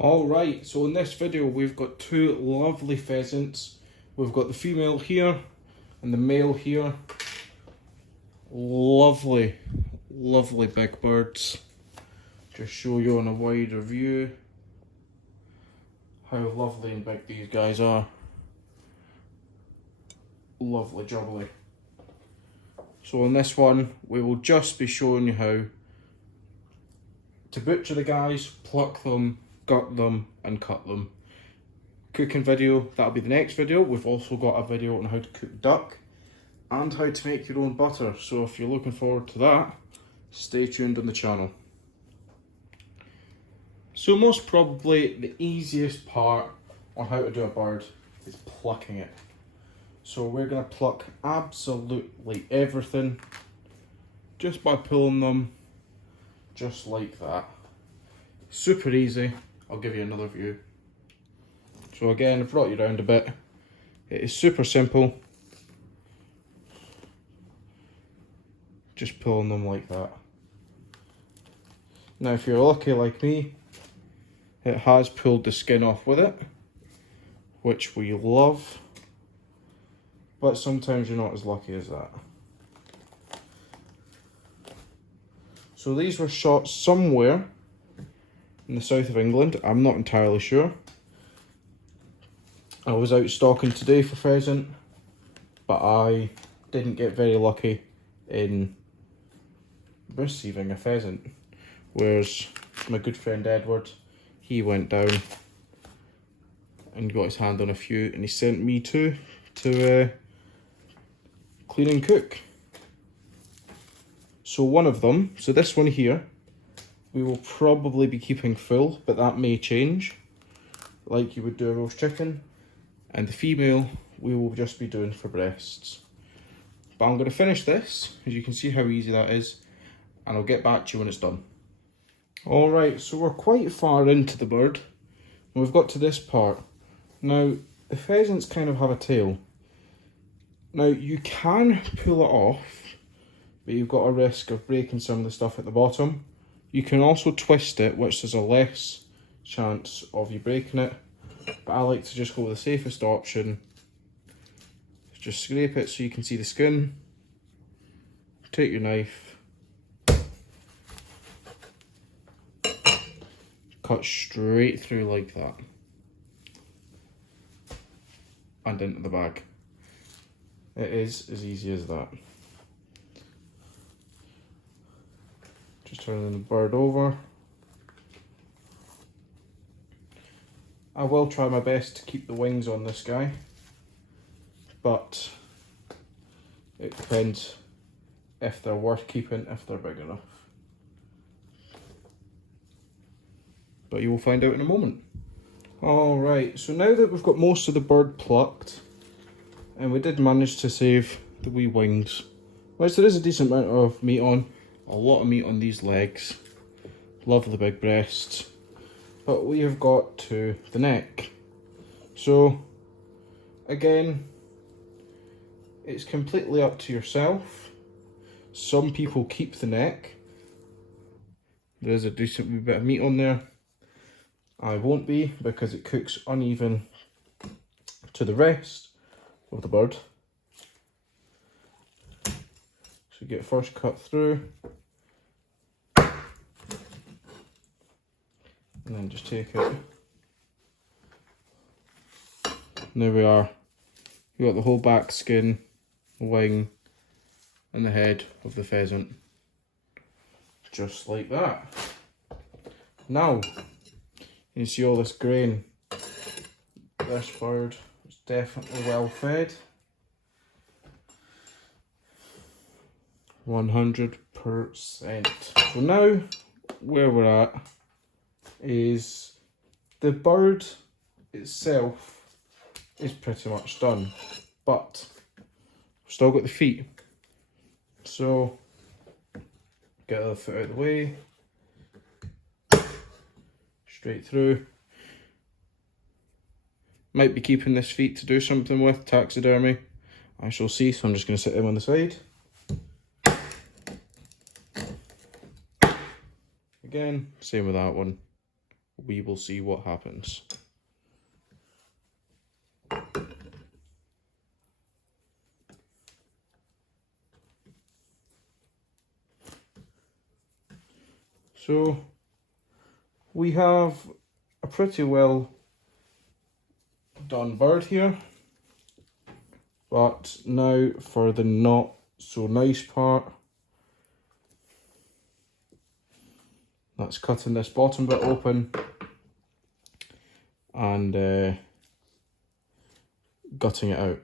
Alright, so in this video we've got two lovely pheasants. We've got the female here and the male here. Lovely, lovely big birds. Just show you on a wider view how lovely and big these guys are. Lovely jubbly. So in this one we will just be showing you how to butcher the guys, pluck them, gut them and cut them. Cooking video, that'll be the next video. We've also got a video on how to cook duck and how to make your own butter. So if you're looking forward to that, stay tuned on the channel. So most probably the easiest part on how to do a bird is plucking it. So we're going to pluck absolutely everything just by pulling them just like that. Super easy. I'll give you another view. So again, I've brought you around a bit. It is super simple. Just pulling them like that. Now if you're lucky like me, it has pulled the skin off with it, which we love. But sometimes you're not as lucky as that. So these were shot somewhere in the south of England. I'm not entirely sure. I was out stalking today for pheasant, but I didn't get very lucky in receiving a pheasant. Whereas my good friend Edward, he went down and got his hand on a few, and he sent me two to clean and cook. So one of them, so this one here, we will probably be keeping full, but that may change, like you would do a roast chicken. And the female, we will just be doing for breasts. But I'm going to finish this, as you can see how easy that is, and I'll get back to you when it's done. Alright, so we're quite far into the bird, and we've got to this part. Now, the pheasants kind of have a tail. Now, you can pull it off, but you've got a risk of breaking some of the stuff at the bottom. You can also twist it, which there's a less chance of you breaking it. But I like to just go with the safest option. Just scrape it so you can see the skin. Take your knife. Cut straight through like that. And into the bag. It is as easy as that. Just turning the bird over. I will try my best to keep the wings on this guy, but it depends if they're worth keeping, if they're big enough. But you will find out in a moment. Alright, so now that we've got most of the bird plucked, and we did manage to save the wee wings, which there is a decent amount of meat on, a lot of meat on these legs, lovely big breasts. But we have got to the neck. So again, it's completely up to yourself. Some people keep the neck. There is a decent wee bit of meat on there. I won't be, because it cooks uneven to the rest of the bird. So get first cut through. And then just take it. And there we are. We've got the whole back skin, the wing, and the head of the pheasant. Just like that. Now, you see all this grain. This bird is definitely well fed. 100%. So now, where we're at is the bird itself is pretty much done, but we've still got the feet. So get the other foot out of the way, straight through. Might be keeping this feet to do something with taxidermy. I shall see, so I'm just going to sit them on the side. Again, same with that one. we will see what happens. So we have a pretty well done bird here, but now for the not so nice part. That's cutting this bottom bit open and gutting it out.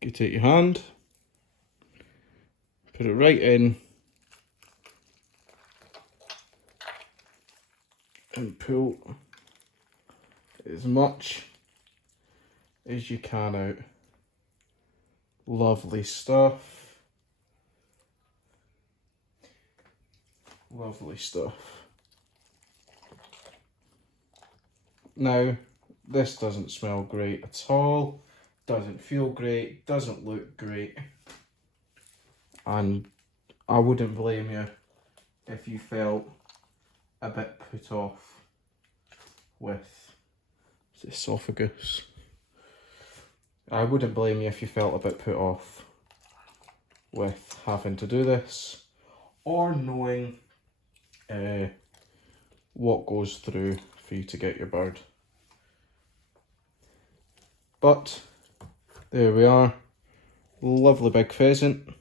You take your hand, put it right in, and pull as much as you can out. Lovely stuff. Lovely stuff. Now, this doesn't smell great at all. Doesn't feel great, doesn't look great, and I wouldn't blame you if you felt a bit put off with the esophagus. I wouldn't blame you if you felt a bit put off with having to do this or knowing what goes through for you to get your bird. But there we are, lovely big pheasant.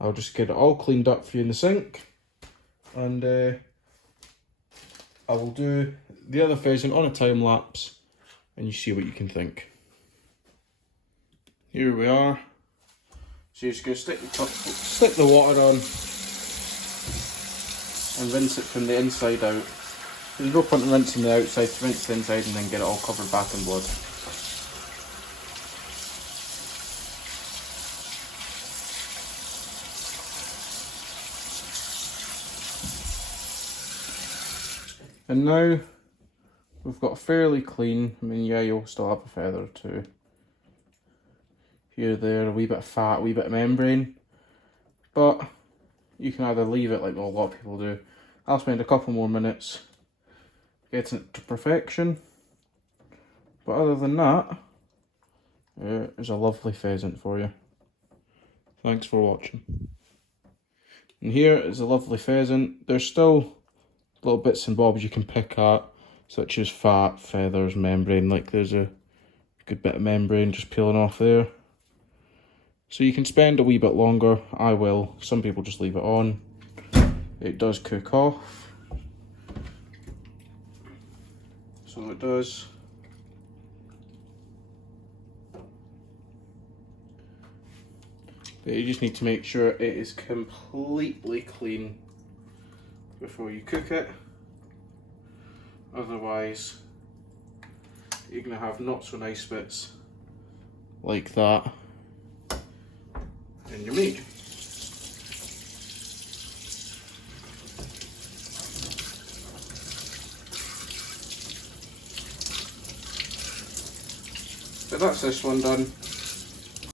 I'll just get it all cleaned up for you in the sink, and I will do the other pheasant on a time lapse and you see what you can think. Here we are. So you're just going to stick the water on and rinse it from the inside out. There's no point in rinsing the outside to rinse the inside and then get it all covered back in blood. And now we've got fairly clean. I mean, yeah, you'll still have a feather or two here, there, a wee bit of fat, a wee bit of membrane, but you can either leave it like a lot of people do. I'll spend a couple more minutes getting it to perfection, but other than that, there's a lovely pheasant for you. Thanks for watching. And here is a lovely pheasant. There's still little bits and bobs you can pick at, such as fat, feathers, membrane. Like there's a good bit of membrane just peeling off there. So you can spend a wee bit longer. I will. Some people just leave it on. It does cook off. So it does. But you just need to make sure it is completely clean before you cook it. Otherwise, you're going to have not so nice bits like that in your meat. So that's this one done.